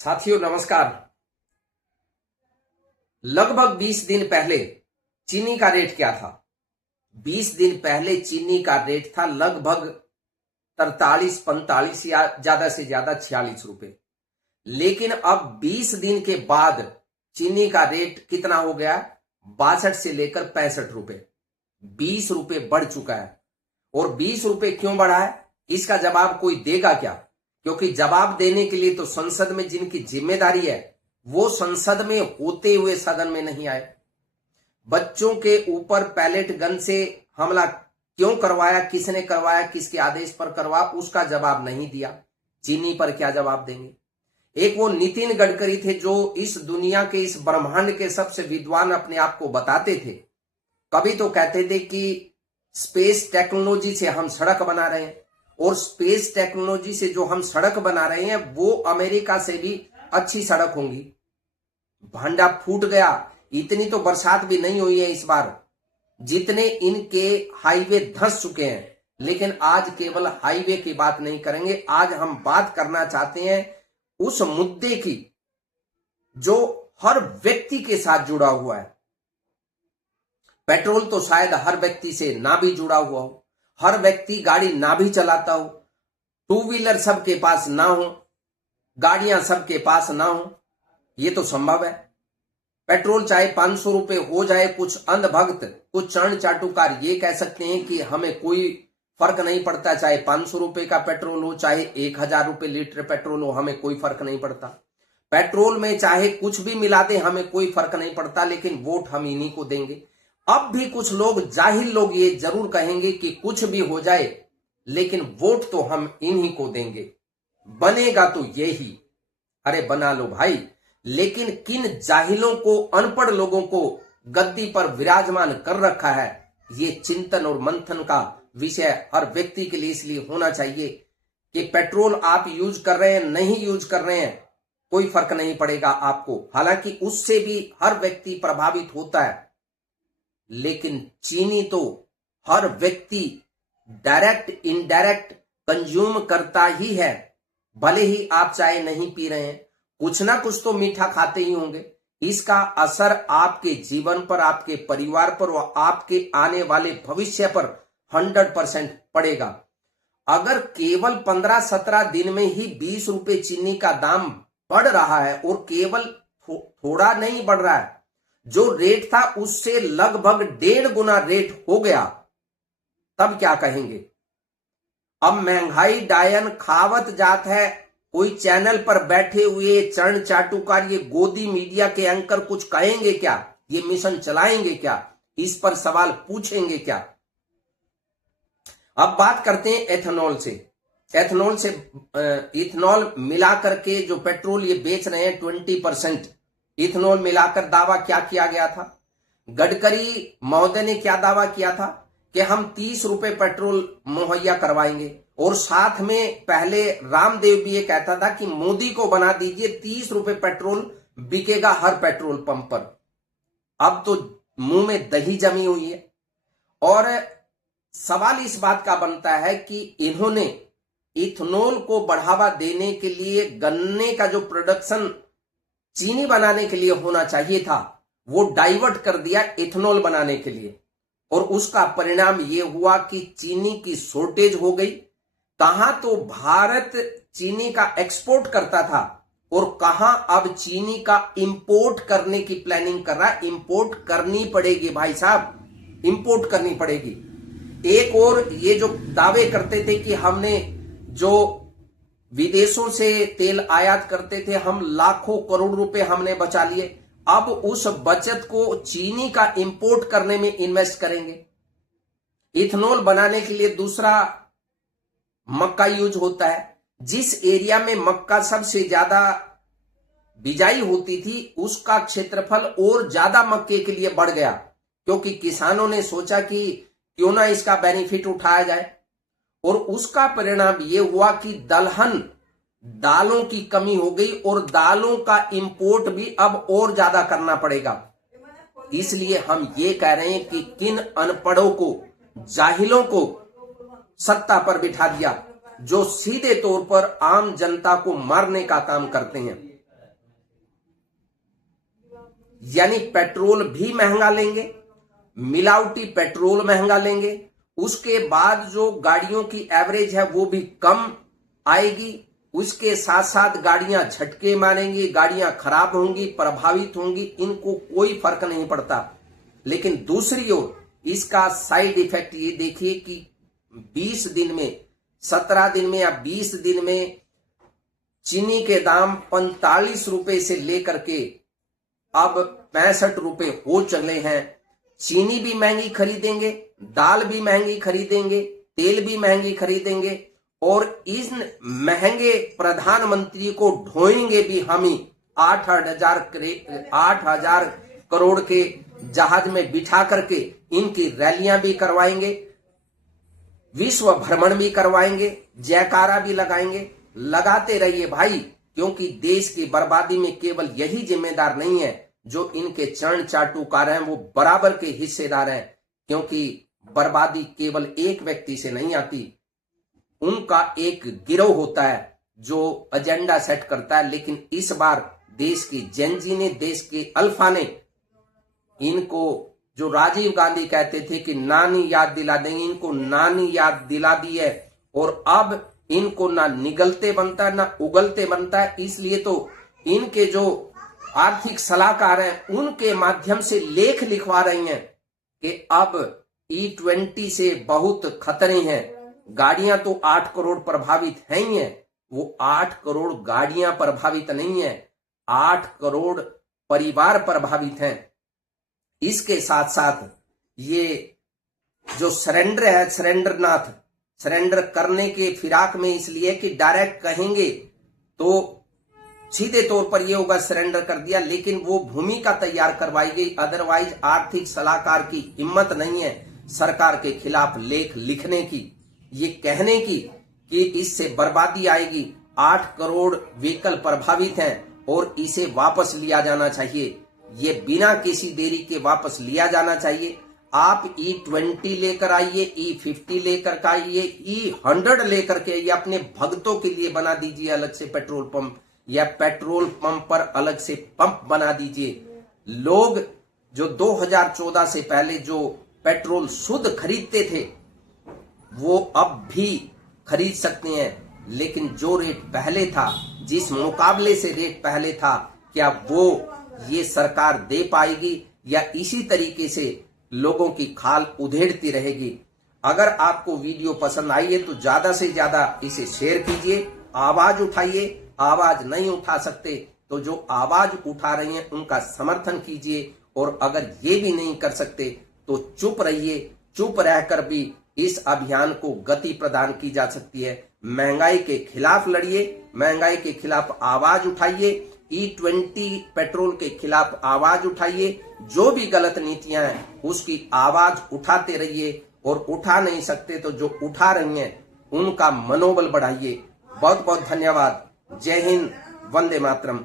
साथियों नमस्कार। लगभग 20 दिन पहले चीनी का रेट क्या था? 20 दिन पहले चीनी का रेट था लगभग 43-45 या ज्यादा से ज्यादा 46 रुपए। लेकिन अब 20 दिन के बाद चीनी का रेट कितना हो गया? 62 से लेकर 65 रुपए। 20 रुपए बढ़ चुका है। और 20 रुपए क्यों बढ़ा है, इसका जवाब कोई देगा क्या? क्योंकि जवाब देने के लिए तो संसद में जिनकी जिम्मेदारी है वो संसद में होते हुए सदन में नहीं आए। बच्चों के ऊपर पैलेट गन से हमला क्यों करवाया, किसने करवाया, किसके आदेश पर करवाया, उसका जवाब नहीं दिया। चीनी पर क्या जवाब देंगे? एक वो नितिन गडकरी थे जो इस दुनिया के, इस ब्रह्मांड के सबसे विद्वान अपने आप को बताते थे। कभी तो कहते थे कि स्पेस टेक्नोलॉजी से हम सड़क बना रहे हैं और स्पेस टेक्नोलॉजी से जो हम सड़क बना रहे हैं वो अमेरिका से भी अच्छी सड़क होंगी। भांडा फूट गया। इतनी तो बरसात भी नहीं हुई है इस बार जितने इनके हाईवे धंस चुके हैं। लेकिन आज केवल हाईवे की बात नहीं करेंगे। आज हम बात करना चाहते हैं उस मुद्दे की जो हर व्यक्ति के साथ जुड़ा हुआ है। पेट्रोल तो शायद हर व्यक्ति से ना भी जुड़ा हुआ हो, हर व्यक्ति गाड़ी ना भी चलाता हो, टू व्हीलर सबके पास ना हो, गाड़ियां सबके पास ना हो, ये तो संभव है। पेट्रोल चाहे 500 रुपए हो जाए, कुछ अंधभक्त, कुछ चरण चाटुकार ये कह सकते हैं कि हमें कोई फर्क नहीं पड़ता, चाहे 500 रुपए का पेट्रोल हो, चाहे 1000 रुपए लीटर पेट्रोल हो, हमें कोई फर्क नहीं पड़ता। पेट्रोल में चाहे कुछ भी मिला दे, हमें कोई फर्क नहीं पड़ता, लेकिन वोट हम इन्हीं को देंगे। अब भी कुछ लोग, जाहिल लोग, ये जरूर कहेंगे कि कुछ भी हो जाए लेकिन वोट तो हम इन्हीं को देंगे, बनेगा तो यही। अरे बना लो भाई, लेकिन किन जाहिलों को, अनपढ़ लोगों को गद्दी पर विराजमान कर रखा है, ये चिंतन और मंथन का विषय हर व्यक्ति के लिए इसलिए होना चाहिए कि पेट्रोल आप यूज कर रहे हैं, नहीं यूज कर रहे हैं, कोई फर्क नहीं पड़ेगा आपको। हालांकि उससे भी हर व्यक्ति प्रभावित होता है, लेकिन चीनी तो हर व्यक्ति डायरेक्ट इनडायरेक्ट कंज्यूम करता ही है। भले ही आप चाय नहीं पी रहे हैं, कुछ ना कुछ तो मीठा खाते ही होंगे। इसका असर आपके जीवन पर, आपके परिवार पर और आपके आने वाले भविष्य पर 100% पड़ेगा। अगर केवल 15-17 दिन में ही 20 रुपए चीनी का दाम बढ़ रहा है और केवल थोड़ा नहीं बढ़ रहा है, जो रेट था उससे लगभग 1.5 गुना रेट हो गया, तब क्या कहेंगे? अब महंगाई डायन खावत जात है। कोई चैनल पर बैठे हुए चरण चाटुकार, ये गोदी मीडिया के एंकर कुछ कहेंगे क्या? ये मिशन चलाएंगे क्या? इस पर सवाल पूछेंगे क्या? अब बात करते हैं एथेनॉल से। इथेनॉल मिलाकर के जो पेट्रोल ये बेच रहे हैं 20% इथेनॉल मिलाकर दावा क्या किया गया था? गडकरी महोदय ने क्या दावा किया था कि हम 30 रुपए पेट्रोल मुहैया करवाएंगे, और साथ में पहले रामदेव भी ये कहता था कि मोदी को बना दीजिए 30 रुपए पेट्रोल बिकेगा हर पेट्रोल पंप पर। अब तो मुंह में दही जमी हुई है। और सवाल इस बात का बनता है कि इन्होंने इथेनॉल को बढ़ावा देने के लिए गन्ने का जो प्रोडक्शन चीनी बनाने के लिए होना चाहिए था वो डाइवर्ट कर दिया इथेनॉल बनाने के लिए, और उसका परिणाम ये हुआ कि चीनी की शॉर्टेज हो गई। कहां तो भारत चीनी का एक्सपोर्ट करता था और कहां अब चीनी का इंपोर्ट करने की प्लानिंग कर रहा है। इंपोर्ट करनी पड़ेगी भाई साहब, इंपोर्ट करनी पड़ेगी। एक और ये जो दावे करते थे कि हमने जो विदेशों से तेल आयात करते थे, हम लाखों करोड़ रुपए हमने बचा लिए, अब उस बचत को चीनी का इंपोर्ट करने में इन्वेस्ट करेंगे। इथेनॉल बनाने के लिए दूसरा मक्का यूज होता है। जिस एरिया में मक्का सबसे ज्यादा बिजाई होती थी उसका क्षेत्रफल और ज्यादा मक्के के लिए बढ़ गया, क्योंकि किसानों ने सोचा कि क्यों ना इसका बेनिफिट उठाया जाए। और उसका परिणाम यह हुआ कि दलहन, दालों की कमी हो गई और दालों का इंपोर्ट भी अब और ज्यादा करना पड़ेगा। इसलिए हम ये कह रहे हैं कि किन अनपढ़ों को, जाहिलों को सत्ता पर बिठा दिया जो सीधे तौर पर आम जनता को मारने का काम करते हैं। यानी पेट्रोल भी महंगा लेंगे, मिलावटी पेट्रोल महंगा लेंगे, उसके बाद जो गाड़ियों की एवरेज है वो भी कम आएगी, उसके साथ साथ गाड़ियां झटके मारेंगी, गाड़ियां खराब होंगी, प्रभावित होंगी, इनको कोई फर्क नहीं पड़ता। लेकिन दूसरी ओर इसका साइड इफेक्ट ये देखिए कि 20 दिन में, 17 दिन में या 20 दिन में चीनी के दाम 45 रुपए से लेकर के अब 65 रुपए हो चले हैं। चीनी भी महंगी खरीदेंगे, दाल भी महंगी खरीदेंगे, तेल भी महंगी खरीदेंगे, और इस महंगे प्रधानमंत्री को ढोएंगे भी हम ही 8,000 करोड़ के जहाज में बिठा करके इनकी रैलियां भी करवाएंगे, विश्व भ्रमण भी करवाएंगे, जयकारा भी लगाएंगे। लगाते रहिए भाई, क्योंकि देश की बर्बादी में केवल यही जिम्मेदार नहीं है जो इनके चरण चाटुकार हैं, वो बराबर के हिस्सेदार हैं। क्योंकि बर्बादी केवल एक व्यक्ति से नहीं आती, उनका एक गिरोह होता है जो एजेंडा सेट करता है। लेकिन इस बार देश की जेनजी ने, देश के अल्फा ने इनको, जो राजीव गांधी कहते थे कि नानी याद दिला देंगे, इनको नानी याद दिला दी है। और अब इनको ना निगलते बनता है ना उगलते बनता है। इसलिए तो इनके जो आर्थिक सलाहकार हैं उनके माध्यम से लेख लिखवा रही हैं कि अब E20 से बहुत खतरे हैं। गाड़ियां तो 8 करोड़ प्रभावित हैं ही हैं, वो 8 करोड़ गाड़ियां प्रभावित नहीं है, 8 करोड़ परिवार प्रभावित हैं। इसके साथ साथ ये जो सरेंडर है, सरेंडर करने के फिराक में इसलिए कि डायरेक्ट कहेंगे तो सीधे तौर पर ये होगा सरेंडर कर दिया, लेकिन वो भूमिका तैयार करवाई गई। अदरवाइज आर्थिक सलाहकार की हिम्मत नहीं है सरकार के खिलाफ लेख लिखने की, ये कहने की कि इससे बर्बादी आएगी, 8 करोड़ व्हीकल प्रभावित हैं और इसे वापस लिया जाना चाहिए। ये बिना किसी देरी के वापस लिया जाना चाहिए। आप E20 लेकर आइए, E50 लेकर आइए, E100 लेकर के आइए, अपने भक्तों के लिए बना दीजिए अलग से पेट्रोल पंप, या पेट्रोल पंप पर अलग से पंप बना दीजिए। लोग जो 2014 से पहले जो पेट्रोल शुद्ध खरीदते थे वो अब भी खरीद सकते हैं, लेकिन जो रेट पहले था, जिस मुकाबले से रेट पहले था, क्या वो ये सरकार दे पाएगी या इसी तरीके से लोगों की खाल उधेड़ती रहेगी? अगर आपको वीडियो पसंद आई है तो ज्यादा से ज्यादा इसे शेयर कीजिए, आवाज उठाइए। आवाज नहीं उठा सकते तो जो आवाज उठा रही हैं उनका समर्थन कीजिए, और अगर ये भी नहीं कर सकते तो चुप रहिए। चुप रहकर भी इस अभियान को गति प्रदान की जा सकती है। महंगाई के खिलाफ लड़िए, महंगाई के खिलाफ आवाज उठाइए, E20 पेट्रोल के खिलाफ आवाज उठाइए। जो भी गलत नीतियां हैं उसकी आवाज उठाते रहिए, और उठा नहीं सकते तो जो उठा रही हैं उनका मनोबल बढ़ाइए। बहुत बहुत धन्यवाद। जय हिंद, वंदे मातरम।